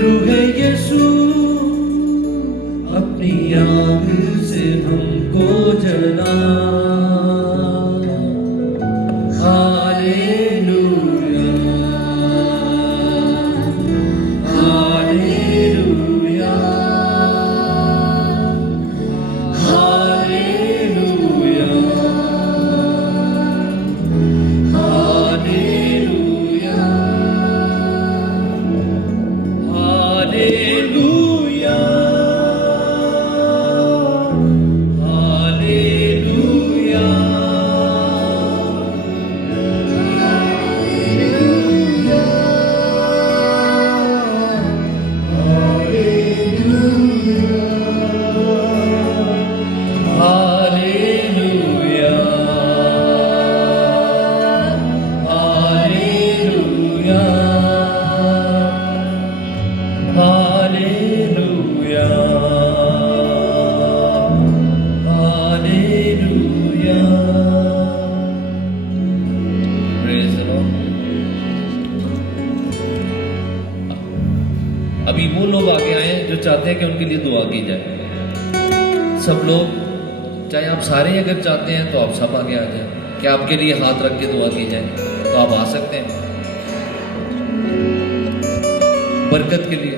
रूहे यीशु अपनी आग से हमको जला। Hallelujah hallelujah hallelujah hallelujah hallelujah hallelujah hallelujah hallelujah hallelujah hallelujah. Praise the Lord. अभी वो लोग आगे आए हैं जो चाहते हैं कि उनके लिए दुआ की जाए। सब लोग, चाहे आप सारे अगर चाहते हैं तो आप सब आगे आ जाएं कि आपके लिए हाथ रख के दुआ की जाए, तो आप आ सकते हैं बरकत के लिए।